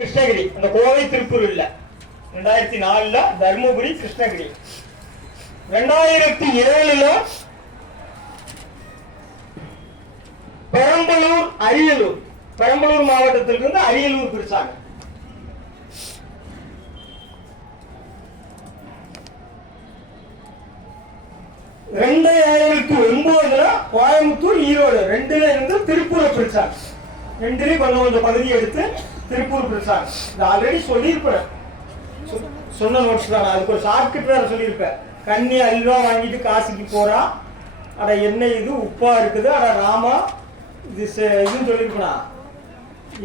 கிருஷ்ணகிரி, அந்த கோவை திருப்பூர் இல்ல. 2004 தர்மபுரி கிருஷ்ணகிரி. 2007 பெரம்பலூர் அரியலூர். பெரம்பலூர் மாவட்டத்திலிருந்து அரியலூர் பிரிச்சாங்க. கோயம்புத்தூர் ஈரோடு ரெண்டுல இருந்து திருப்பூரை பிரிச்சாங்க. ரெண்டுலயும் கொஞ்சம் கொஞ்சம் பகுதியை எடுத்து திருப்பூர் பிரிச்சாங்க. இது ஆல்ரெடி சொல்லியிருப்பேன், சொன்ன நோட்ஸ் தான். அதுக்கு ஒரு ஷார்ட்கட் வேற சொல்லியிருப்பேன். கண்ணி அல்வா வாங்கிட்டு காசுக்கு போறா, அட என்ன இது உப்பா இருக்குது, அட ராமா இது இதுன்னு சொல்லியிருப்பா.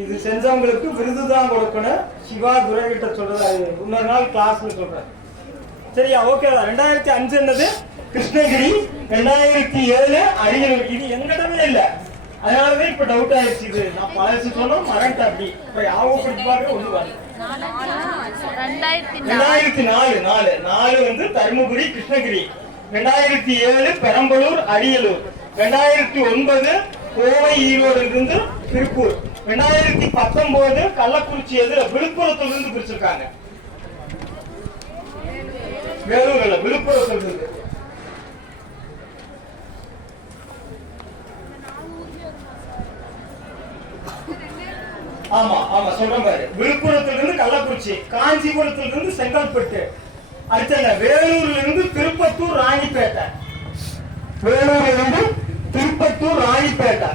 இது செஞ்சவங்களுக்கு விருதுதான் கொடுக்கணும். சிவா துரைகிட்ட சொல்றது இன்னொரு நாள் கிளாஸ்ல சொல்றேன். சரியா? ஓகேவா? 2005 என்னது கிருஷ்ணகிரி, 2007 அரியலூர். இது எங்கிட்டமே இல்ல, அதனாலதான் இப்ப டவுட் ஆயிடுச்சு. இது நான் பழசு சொன்னோம் மறந்துட்டேன். அப்படி இப்ப யாபகப்படுத்தி பார்க்க ஒண்ணு பாருங்க. 2004 வந்து தர்மபுரி கிருஷ்ணகிரி, 2007 பெரம்பலூர் அரியலூர், 2009 கோவை ஈரோடு இருந்து திருப்பூர், 2019 கள்ளக்குறிச்சி விழுப்புரத்துல இருந்து பிரிச்சிருக்காங்க. வேலூர்ல விழுப்புரத்துல இருந்து. ஆமா ஆமா சொல்றேன் பாரு. விழுப்புரத்துல இருந்து கள்ளக்குறிச்சி, காஞ்சிபுரத்துல இருந்து செங்கல்பட்டு, அடுத்த வேலூர்ல இருந்து திருப்பத்தூர் ராணிப்பேட்டை, வேலூர்ல இருந்து திருப்பத்தூர் ராணிப்பேட்டை,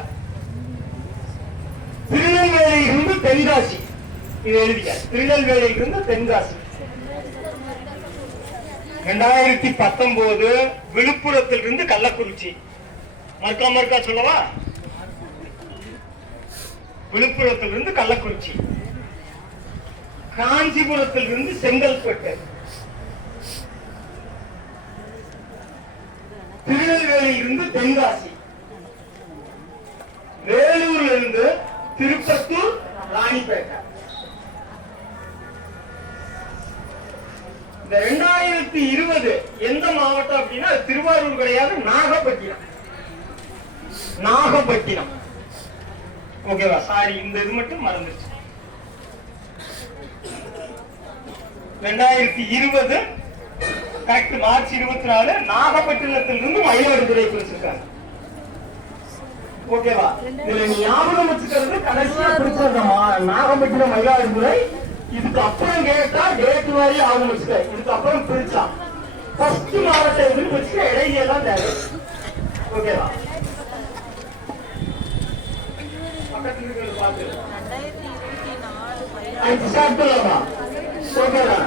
திருநெல்வேலியில் இருந்து தென்காசி. இது எழுதிக்க, திருநெல்வேலியில் இருந்து தென்காசி. 2019 விழுப்புரத்தில் இருந்து கள்ளக்குறிச்சி. மறுக்கா சொல்லவா? விழுப்புரத்தில் இருந்து கள்ளக்குறிச்சி, காஞ்சிபுரத்தில் இருந்து செங்கல்பட்டு, திருநெல்வேலியில் இருந்து தென்காசி, வேலூரில் இருந்து திருப்பத்தூர் ராணிப்பேட்டை. இந்த 2020 எந்த மாவட்டம் அப்படின்னா திருவாரூர் கிடையாது, நாகப்பட்டினம். நாகப்பட்டினம். ஓகேவா? சாரி, இந்த இது மட்டும் மறந்துச்சு. 2020 கரெக்ட் மார்ச் 24 நாகப்பட்டினத்திலிருந்து மயிலாடுதுறை பிரிச்சிருக்காங்க. ஓகேவா? இதுல ஞாபகம் வச்சுக்கிறது கடைசியா பிரிச்ச நாகப்பட்டினம் மயிலாடுதுறை. இதுக்கு அப்புறம் கேட்டா டேட் மாதிரி ஆகும் வச்சுக்க. இதுக்கு அப்புறம் பிரிச்சா ஃபர்ஸ்ட் மாவட்டம் எதுன்னு வச்சுக்க, இடையெல்லாம் தேவை. ஓகேவா? பக்கத்துல இருக்கிறது பார்த்து 5 ஸ்டார்ட் பண்ணலாமா? ஓகேவா?